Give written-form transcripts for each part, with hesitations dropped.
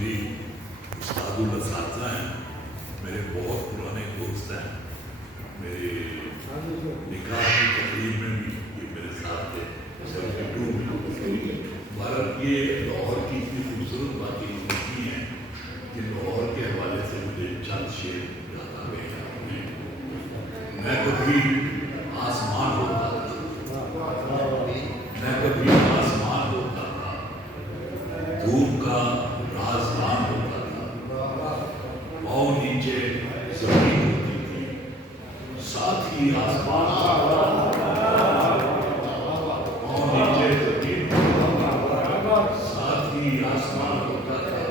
چودھری استاد الاساتذہ ہیں، میرے بہت پرانے دوست ہیں. میرے نکاح کی تقریب میں بھی یہ میرے ساتھ تھے 72 میں. بھارت یہ لاہور کی اتنی خوبصورت باتیں ہوتی ہیں کہ لاہور کے حوالے سے مجھے چند شعر یاد آ گئے ہیں. میں کبھی آسمان ہوتا تھا، میں کبھی آسمان ہوتا تھا، دھوپ کا رازدان ہوتا تھا، پاؤں نیچے زمین ہوتی تھی، ساتھ ہی آسمان ہوتا تھا، پاؤں نیچے زمین ہوتا تھا، ساتھ ہی آسمان ہوتا تھا.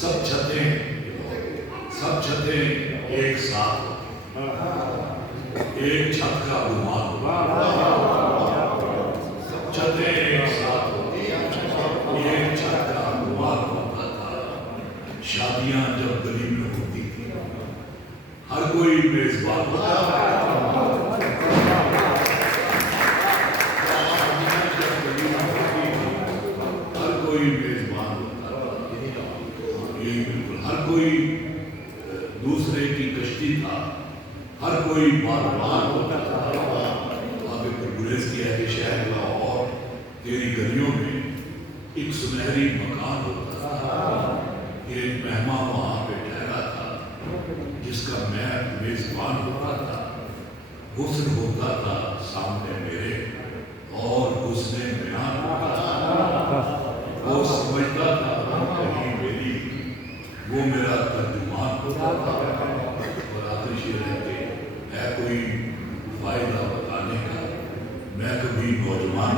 سب چھتیں ایک ساتھ ہوتی، ایک چھت کا گمان ہوتا. سب چھتیں ایک ساتھ ہوتی، ایک چھت کا گمان ہوتا تھا. شادیاں جب گلی میں ہوتی تھی ہر کوئی میزبان ہوتا تھا. ہر کوئی میزبان ہوتا تھا. یہی بالکل ہر کوئی دوسرے کی کشتی تھا، ہر کوئی باربان ہوتا تھا. آگے پرگریز کیا کہ شہر لاہور تیری گلیوں میں ایک سنہری مکان ہوتا تھا. ایک مہمان وہاں پہ ٹھہرا تھا جس کا میں میزبان ہوتا تھا. حسن ہوتا تھا سامنے میرے اور حسن بیان ہوتا تھا. وہ سمجھتا تھا کہیں میری، وہ میرا ترجمان ہوتا تھا. اور آخری شعر ہے کہ ہے کوئی فائدہ بتانے کا، میں کبھی نوجوان